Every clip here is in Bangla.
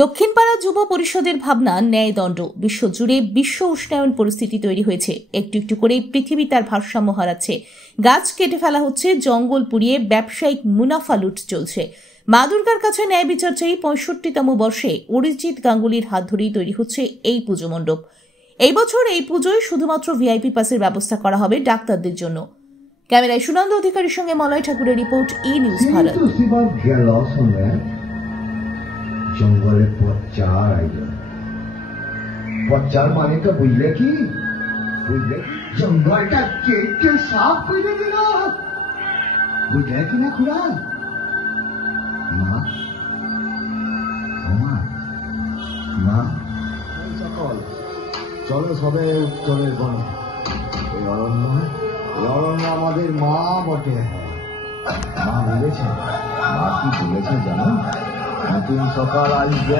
দক্ষিণপাড়া যুব পরিষদের ভাবনা ন্যায়দণ্ড। বিশ্বজুড়ে বিশ্ব উষ্ণায়ন পরিস্থিতি তৈরি হয়েছে। একটু একটু করেই পৃথিবী তার ভারসাম্য হারাচ্ছে। গাছ কেটে ফেলা হচ্ছে, জঙ্গল পুড়িয়ে ব্যবসায়িক মুনাফা লুট চলছে। মা দুর্গার কাছে ন্যায় বিচার চাই 65তম বর্ষে অরিজিৎ গাঙ্গুলির হাত ধরেই তৈরি হচ্ছে এই পুজো মণ্ডপ। এই বছর এই পুজোয় শুধুমাত্র ভিআইপি পাসের ব্যবস্থা করা হবে ডাক্তারদের জন্য। ক্যামেরায় সুনন্দ অধিকারীর সঙ্গে মলয় ঠাকুরের রিপোর্ট, ই নিউজ ভারত। জঙ্গলে পচার আইল, পচার মানে তো বুঝলে কি, বুঝলে জঙ্গলটা কেটে সাফ করে দিল, বুঝলে কি না খুড়া? মা মা সকল চলো সবে উত্তরের বনে। এই অরণ্য আমাদের মা বটে। মা বলেছে, মা কি বলেছে জানো? নতুন সকাল আসবে।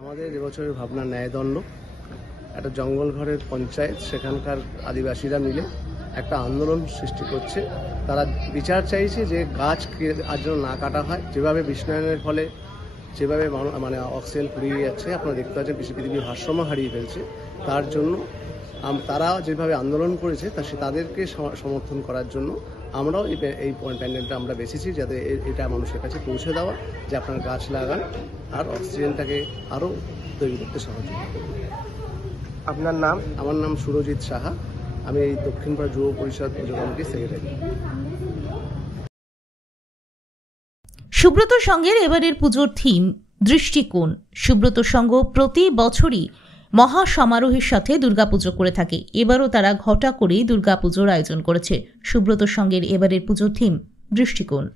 আমাদের এবছরের ভাবনা ন্যায়দণ্ড। একটা জঙ্গল ঘরের পঞ্চায়েত, সেখানকার আদিবাসীরা মিলে একটা আন্দোলন সৃষ্টি করছে। তারা বিচার চাইছে যে গাছ আজ যেন না কাটা হয়। যেভাবে বিশ্বায়নের ফলে যেভাবে মানে অক্সিজেন ফুরিয়ে যাচ্ছে, আপনারা দেখতে পাচ্ছেন পৃথিবীর ভারসাম্য হারিয়ে ফেলছে। তার জন্য তারা যেভাবে আন্দোলন করেছে তাদেরকে সমর্থন করার জন্য আমরাও এই প্যান্ডেলটা আমরা বেছেছি, যাতে এটা মানুষের কাছে পৌঁছে দেওয়া যে আপনারা গাছ লাগান আর অক্সিজেনটাকে আরও তৈরি করতে সহযোগিতা করুন। আপনার নাম? আমার নাম সুরজিৎ সাহা। আমি এই দক্ষিণপাড়া যুব পরিষদ পুজো কমিটির সেক্রেটারি। সুব্রত সংঘের এবারের পুজোর থিম দৃষ্টিকোণ। সুব্রত সংঘ প্রতি বছরই মহা সমারোহের সাথে দুর্গাপুজো করে থাকে। এবারও তারা ঘটা করেই দুর্গাপুজোর আয়োজন করেছে। সুব্রত সংঘের এবারের পুজোর থিম দৃষ্টিকোণ।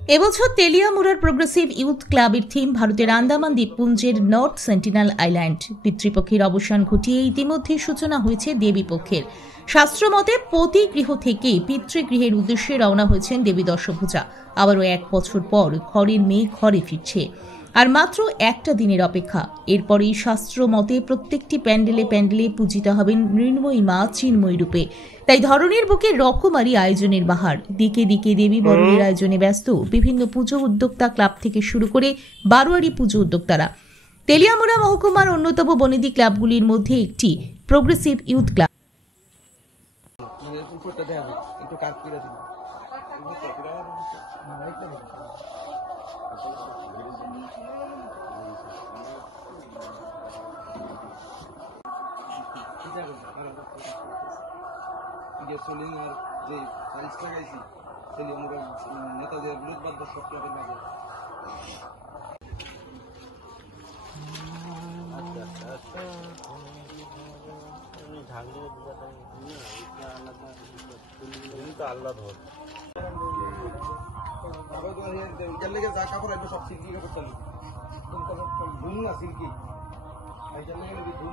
এবছর তেলিয়ামুড়ার প্রোগ্রেসিভ ইউথ ক্লাবের থিম ভারতের আন্দামান দ্বীপপুঞ্জের নর্থ সেন্টিনাল আইল্যান্ড। পিতৃপক্ষের অবসান ঘটিয়ে ইতিমধ্যে সূচনা হয়েছে দেবী পক্ষের। শাস্ত্রমতে প্রতি গৃহ থেকেই পিতৃগৃহের উদ্দেশ্যে রওনা হয়েছেন দেবী দশভূজা। আবারও 1 বছর পর ঘরের মেয়ে ঘরে ফিরছে, আর মাত্র একটা দিনের অপেক্ষা। এরপরেই শাস্ত্র মতে প্রত্যেকটি প্যান্ডেলে প্যান্ডেলে পূজিত হবেন মৃন্ময়ী মা চিন্ময়ী রূপে। তাই ধরনের বুকে রকমারি আয়োজনের বাহার। দিকে দিকে দেবী বরণের আয়োজনে ব্যস্ত বিভিন্ন পুজো উদ্যোক্তা ক্লাব থেকে শুরু করে বারোয়ারি পুজো উদ্যোক্তারা। তেলিয়ামুড়া মহকুমার অন্যতম বনেদি ক্লাবগুলির মধ্যে একটি প্রোগ্রেসিভ ইউথ ক্লাব। সোলিং আর যে সাইজ লাগাইছি সেলি আমরা নেতাদের বিরোধ বাদ সব ক্লাবের মাঝে আল্লাহ ধর যা কাপড় একটু সব সিল্কি কাপড় চালু ধুম না সিল্কি ধুম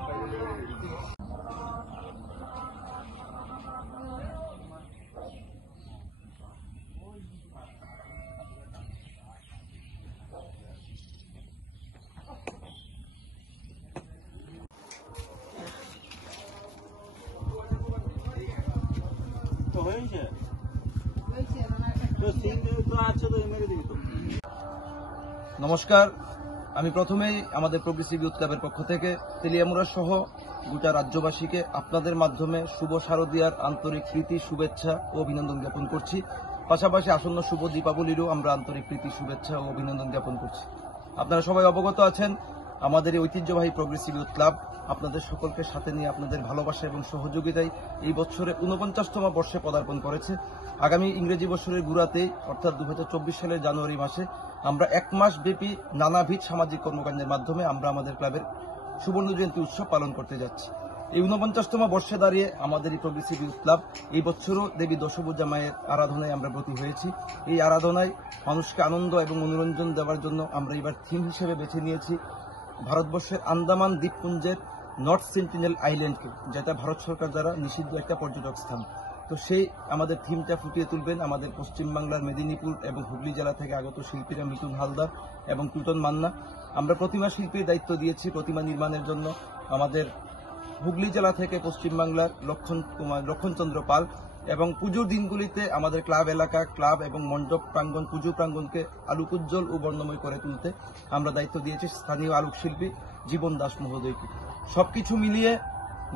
নমস্কার, আমি প্রথমেই আমাদের প্রোগ্রেসিভ ইউথ ক্লাবের পক্ষ থেকে তেলিয়ামুড়া সহ গোটা রাজ্যবাসীকে আপনাদের মাধ্যমে শুভ শারদীয়ার আন্তরিক প্রীতি শুভেচ্ছা ও অভিনন্দন জ্ঞাপন করছি। পাশাপাশি আসন্ন শুভ দীপাবলিরও আমরা আন্তরিক প্রীতি শুভেচ্ছা ও অভিনন্দন জ্ঞাপন করছি। আপনারা সবাই অবগত আছেন, আমাদের এই ঐতিহ্যবাহী প্রোগ্রেসিভ ইউথ ক্লাব আপনাদের সকলকে সাথে নিয়ে আপনাদের ভালোবাসা এবং সহযোগিতায় এই বছরে 49তম বর্ষে পদার্পণ করেছে। আগামী ইংরেজি বছরের গুড়াতেই অর্থাৎ 2024 সালের জানুয়ারি মাসে আমরা 1 মাস ব্যাপী নানাবিধ সামাজিক কর্মকাণ্ডের মাধ্যমে আমরা আমাদের ক্লাবের সুবর্ণ জয়ন্তী উৎসব পালন করতে যাচ্ছি। এই 49তম বর্ষে দাঁড়িয়ে আমাদের এই প্রোগ্রেসিভ ইউথ ক্লাব এই বছরও দেবী দশভুজা মায়ের আরাধনায় আমরা ব্রতী হয়েছি। এই আরাধনায় মানুষকে আনন্দ এবং মনোরঞ্জন দেওয়ার জন্য আমরা এবার থিম হিসেবে বেছে নিয়েছি ভারতবর্ষের আন্দামান দ্বীপপুঞ্জের নর্থ সেন্টিনেল আইল্যান্ডকে, যেটা ভারত সরকার দ্বারা নিষিদ্ধ একটা পর্যটক স্থান। তো সেই আমাদের থিমটা ফুটিয়ে তুলবেন আমাদের পশ্চিমবাংলার মেদিনীপুর এবং হুগলি জেলা থেকে আগত শিল্পীরা মিঠুন হালদার এবং টুটন মান্না। আমরা প্রতিমা শিল্পীর দায়িত্ব দিয়েছি প্রতিমা নির্মাণের জন্য আমাদের হুগলি জেলা থেকে পশ্চিমবাংলার লক্ষণচন্দ্র পাল, এবং পুজোর দিনগুলিতে আমাদের ক্লাব এলাকা, ক্লাব এবং মণ্ডপ প্রাঙ্গণ, পুজো প্রাঙ্গণকে আলোকোজ্জ্বল ও বর্ণময় করে তুলতে আমরা দায়িত্ব দিয়েছি স্থানীয় আলোকশিল্পী জীবন দাস মহোদয়কে। সবকিছু মিলিয়ে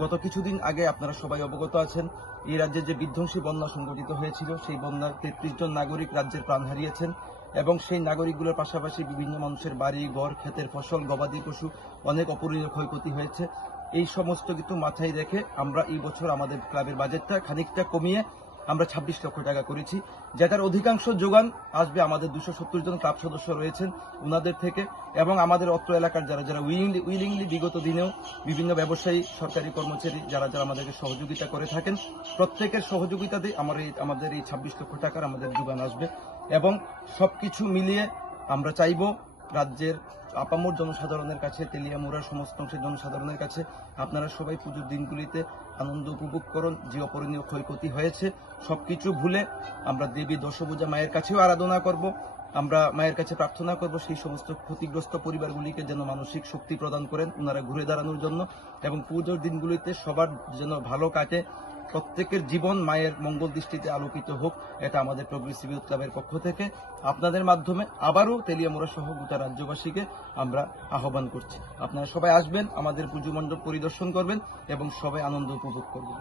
গত কিছুদিন আগে আপনারা সবাই অবগত আছেন, এই রাজ্যে যে বিধ্বংসী বন্যা সংঘটিত হয়েছিল, সেই বন্যায় 33 জন নাগরিক রাজ্যের প্রাণ হারিয়েছেন এবং সেই নাগরিকগুলোর পাশাপাশি বিভিন্ন মানুষের বাড়ি ঘর, ক্ষেতের ফসল, গবাদি পশু অনেক অপূরণীয় ক্ষয়ক্ষতি হয়েছে। এই সমস্ত কিছু মাথায় রেখে আমরা এই বছর আমাদের ক্লাবের বাজেটটা খানিকটা কমিয়ে আমরা 26 লক্ষ টাকা করেছি, যেটার অধিকাংশ যোগান আসবে আমাদের 270 জন ক্লাব সদস্য রয়েছেন ওনাদের থেকে, এবং আমাদের অত্র এলাকার যারা যারা উইলিংলি বিগত দিনেও বিভিন্ন ব্যবসায়ী, সরকারি কর্মচারী যারা যারা আমাদেরকে সহযোগিতা করে থাকেন, প্রত্যেকের সহযোগিতাতে আমাদের এই 26 লক্ষ টাকার আমাদের যোগান আসবে। এবং সবকিছু মিলিয়ে আমরা চাইব রাজ্যের আপামর জনসাধারণের কাছে, তেলিয়ামুড়ার সমস্ত অংশের জনসাধারণের কাছে আপনারা সবাই পুজোর দিনগুলিতে আনন্দ উপভোগ করুন। যে অপূরণীয় ক্ষয়ক্ষতি হয়েছে সবকিছু ভুলে আমরা দেবী দশভুজা মায়ের কাছেও আরাধনা করব, আমরা মায়ের কাছে প্রার্থনা করব সেই সমস্ত ক্ষতিগ্রস্ত পরিবারগুলিকে যেন মানসিক শক্তি প্রদান করেন ওনারা ঘুরে দাঁড়ানোর জন্য, এবং পুজোর দিনগুলিতে সবার যেন ভালো কাটে, প্রত্যেকের জীবন মায়ের মঙ্গল দৃষ্টিতে আলোকিত হোক, এটা আমাদের প্রোগ্রেসিভ ইউথ ক্লাবের পক্ষ থেকে আপনাদের মাধ্যমে আবারও তেলিয়ামুড়া সহ গোটা রাজ্যবাসীকে আমরা আহ্বান করছি। আপনারা সবাই আসবেন, আমাদের পুজো মণ্ডপ পরিদর্শন করবেন এবং সবাই আনন্দ উপভোগ করবেন।